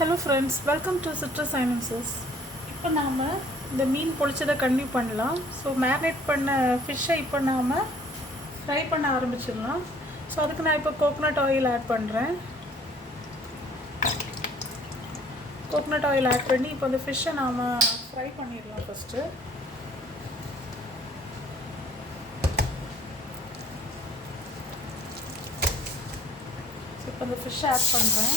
Hello friends, welcome to citrus silencers. இப்போ நாம் இந்த மீன் பொழிச்சதை கண்டினியூ பண்ணலாம். ஸோ மேரினேட் பண்ண ஃபிஷ்ஷை இப்போ நாம் ஃப்ரை பண்ண ஆரம்பிச்சிடலாம். ஸோ அதுக்கு நான் இப்போ கோகோனட் ஆயில் ஆட் பண்ணுறேன். கோகோனட் ஆயில் ஆட் பண்ணி இப்போ அந்த ஃபிஷ்ஷை நாம் ஃப்ரை பண்ணிடலாம். ஃபஸ்ட்டு ஸோ இப்போ அந்த ஃபிஷ்ஷை ஆட் பண்ணுறேன்.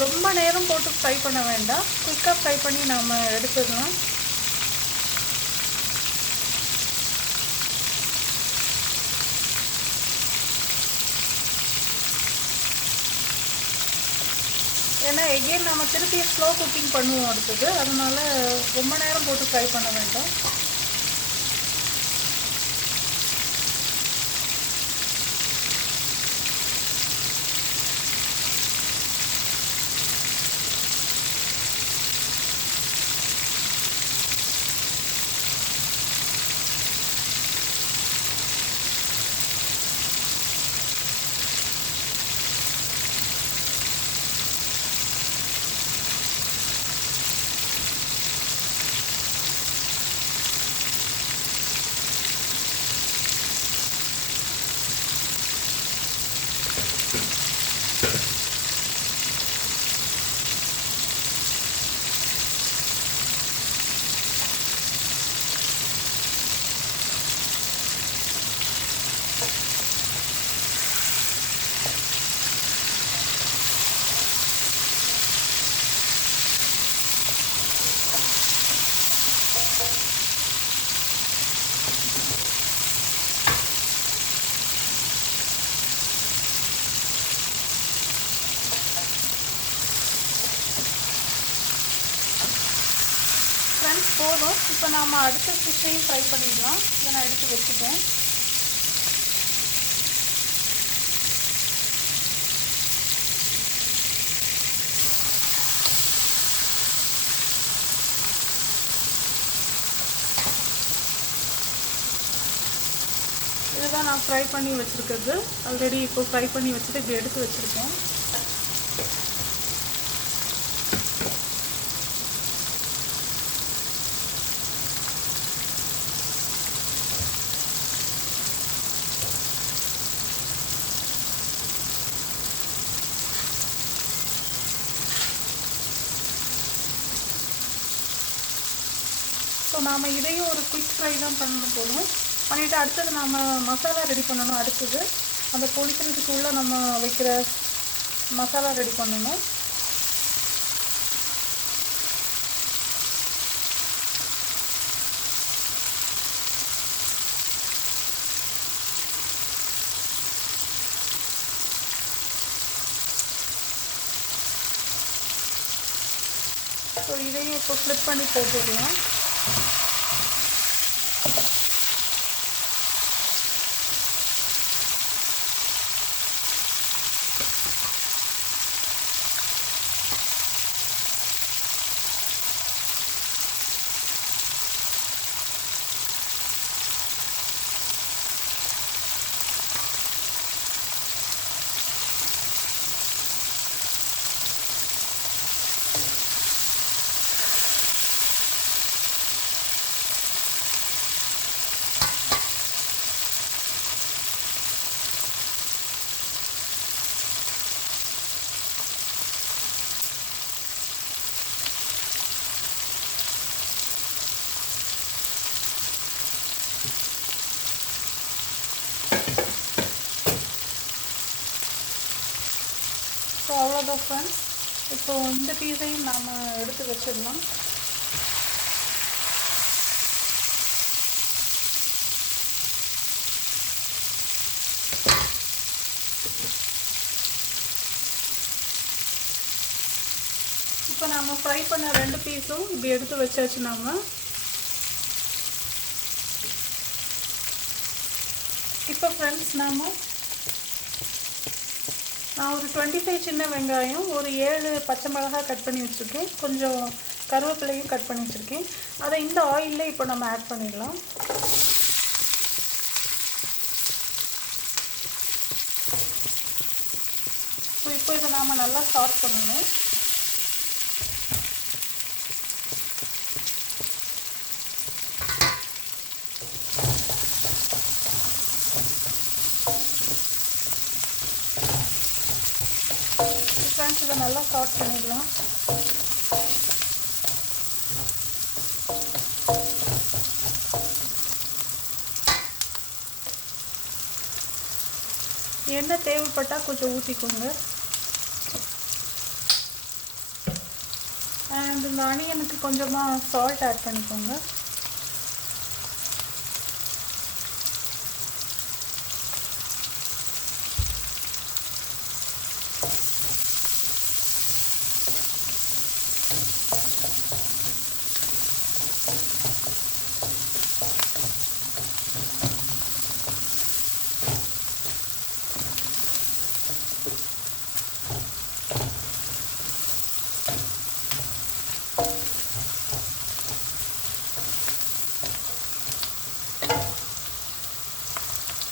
ரொம்ப நேரம் போட்டு ஃப்ரை பண்ண வேண்டாம், குயிக்காக ஃப்ரை பண்ணி நாம் எடுத்துடலாம். ஏன்னா எகெயின் நம்ம திருப்பி ஸ்லோ குக்கிங் பண்ணுவோம் அடுத்தது, அதனால ரொம்ப நேரம் போட்டு ஃப்ரை பண்ண வேண்டாம். ஃப்ரெண்ட்ஸ், போதும். இப்போ நாம் அடுத்த ஃபிஷ்ஷையும் ஃப்ரை பண்ணிடலாம். இதை நான் எடுத்து வச்சுட்டேன். இதுதான் நான் ஃப்ரை பண்ணி வச்சுருக்கிறது. ஆல்ரெடி இப்போ ஃப்ரை பண்ணி வச்சுட்டு இப்படி எடுத்து வச்சுருக்கேன். ஸோ நாம் இதையும் ஒரு குயிக் ஃப்ரை தான் பண்ண போகணும். பண்ணிவிட்டு அடுத்தது நாம் மசாலா ரெடி பண்ணணும். அடுத்தது அந்த பொழிக்கிறதுக்குள்ளே நம்ம வைக்கிற மசாலா ரெடி பண்ணணும். ஸோ இதையும் இப்போ ஃப்ளிப் பண்ணி போட்டுடலாம். அவ்வளோதான் ஃப்ரெண்ட்ஸ். இப்போது இந்த பீஸையும் நாம் எடுத்து வச்சிடலாம். இப்போ நாம் ஃப்ரை பண்ண 2 பீஸும் இப்படி எடுத்து வச்சாச்சு. இப்போ ஃப்ரெண்ட்ஸ் நான் ஒரு 25 சின்ன வெங்காயம், ஒரு 7 பச்சை மிளகாய் கட் பண்ணி வச்சுருக்கேன், கொஞ்சம் கருவேப்பிலையும் கட் பண்ணி வச்சுருக்கேன். அதை இந்த ஆயிலில் இப்போ நம்ம ஆட் பண்ணிடலாம். ஸோ இப்போ இதை நாம் நல்லா சாட் பண்ணணும். ஃப்ரெண்ட்ஸ் இதை நல்லா சாட் பண்ணிடலாம். எண்ணெய் தேவைப்பட்டால் கொஞ்சம் ஊற்றிக்கோங்க. அண்ட் இந்த ஆனியனுக்கு கொஞ்சமாக சால்ட் ஆட் பண்ணிக்கோங்க.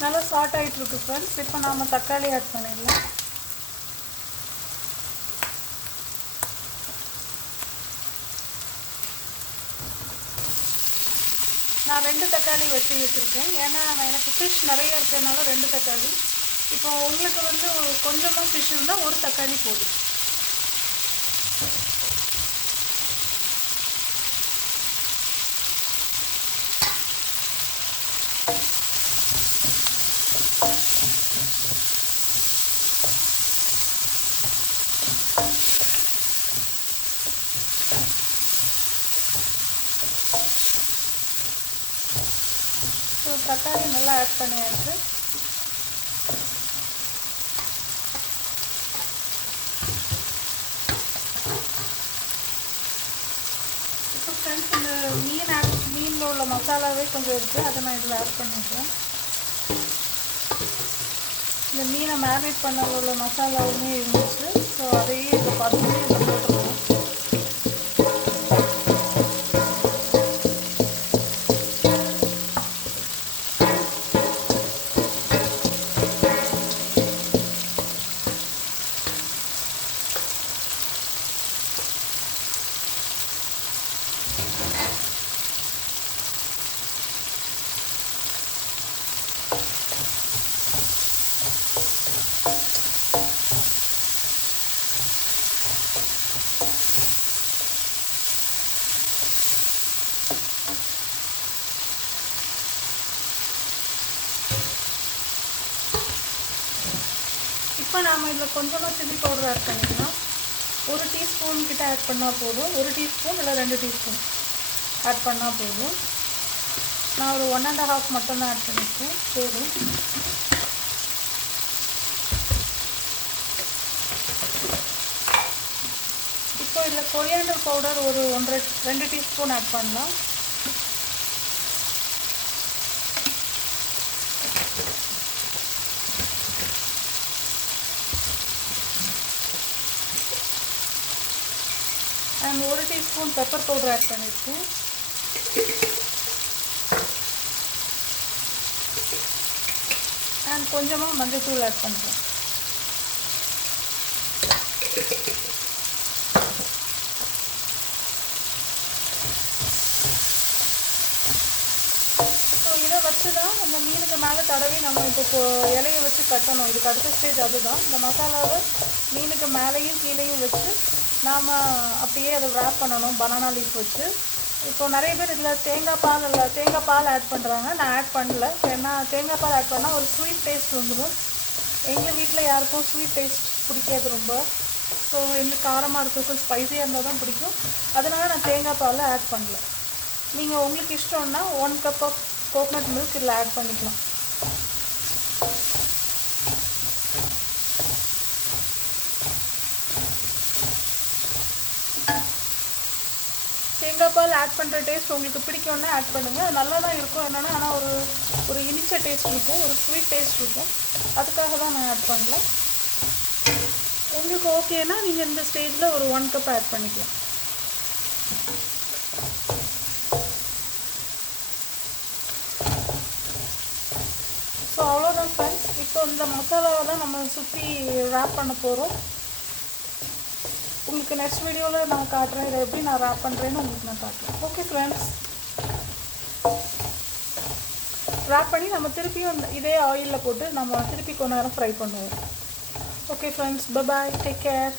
நல்லா சாட் ஆகிட்டுருக்கு ஃப்ரெண்ட்ஸ். இப்போ நாம் தக்காளி ஆட் பண்ணிடலாம். நான் 2 தக்காளி வச்சுருக்கேன். ஏன்னா எனக்கு ஃபிஷ் நிறைய இருக்கிறதுனால 2 தக்காளி. இப்போ உங்களுக்கு வந்து கொஞ்சமாக ஃபிஷ் இருந்தால் 1 தக்காளி போதும். ஸோ தக்காளி நல்லா ஆட் பண்ணியாச்சு. இப்போ ஃப்ரெண்ட்ஸ் இந்த மீனில் உள்ள மசாலாவே கொஞ்சம் இருக்குது, அதை நான் இதில் ஆட் பண்ணிடுறேன். இந்த மீனை மேரினேட் பண்ண உள்ள மசாலாவுமே இருந்துச்சு. ஸோ அதையே இதை பார்த்துட்டு இதை போட்டுருவோம். இப்போ நாம் இதில் கொஞ்சமாக சில்லி பவுடர் ஆட் பண்ணிக்கலாம். 1 டீஸ்பூன் கிட்ட ஆட் பண்ணால் போதும். 1 டீஸ்பூன் இல்லை 2 டீஸ்பூன் ஆட் பண்ணால் போதும். நான் ஒரு 1 1/2 மட்டும்தான் ஆட் பண்ணியிருக்கேன். சரி, இப்போ இதில் கொரியாண்டர் பவுடர் ஒரு 2 டீஸ்பூன் ஆட் பண்ணலாம். And 1 teaspoon pepper powder add பண்ணியிருக்கேன். அண்ட் கொஞ்சமாக மஞ்சள்தூள் ஆட் பண்ணுறேன். ஸோ இதை வச்சு தான் அந்த மீனுக்கு மேலே தடவி நம்ம இப்போ இலையை வச்சு கட்டணும். இதுக்கு அடுத்த ஸ்டேஜ் அதுதான். இந்த மசாலாவை மீனுக்கு மேலேயும் கீழேயும் வச்சு நாம் அப்படியே அதை wrap பண்ணணும் பனானா லீஃப் வச்சு. இப்போ நிறைய பேர் இதில் தேங்காய் பால் ஆட் பண்ணுறாங்க. நான் ஆட் பண்ணல. ஏன்னா தேங்காய் பால் ஆட் பண்ணால் ஒரு ஸ்வீட் டேஸ்ட் வந்துடும். எங்கள் வீட்டில் யாருக்கும் ஸ்வீட் டேஸ்ட் பிடிக்காது ரொம்ப. ஸோ எங்களுக்கு காரமாக இருக்கிறது ஸ்பைஸியாக இருந்தால் தான் பிடிக்கும். அதனால் நான் தேங்காய் பால் ஆட் பண்ணல. நீங்கள் உங்களுக்கு இஷ்டம்னா 1 கப் ஆஃப் கோகனட் மில்க் இதில் ஆட் பண்ணிக்கலாம். தேங்காய் பால் ஆட் பண்ணுற டேஸ்ட் உங்களுக்கு பிடிக்கும்னா ஆட் பண்ணுங்கள். அது நல்லா தான் இருக்கும். என்னென்னா ஆனால் ஒரு இனிச்ச டேஸ்ட் இருக்கும், ஒரு ஸ்வீட் டேஸ்ட் இருக்கும். அதுக்காக தான் நான் ஆட் பண்ணல. உங்களுக்கு ஓகேனா நீங்கள் இந்த ஸ்டேஜில் ஒரு 1 கப் ஆட் பண்ணிக்கலாம். ஸோ அவ்வளோதான் ஃப்ரெண்ட்ஸ். இப்போ இந்த மசாலாவை தான் நம்ம சுற்றி ரேப் பண்ண போகிறோம். உங்களுக்கு நெக்ஸ்ட் வீடியோவில் நான் காட்டுறேன், இதை எப்படி நான் ரேப் பண்ணுறேன்னு உங்களுக்கு நான் காட்டுறேன். ஓகே ஃப்ரெண்ட்ஸ், ரேப் பண்ணி நம்ம திருப்பியும் இதே ஆயிலில் போட்டு நம்ம திருப்பி கொஞ்ச நேரம் ஃப்ரை பண்ணுவோம். Okay friends, bye bye, take care.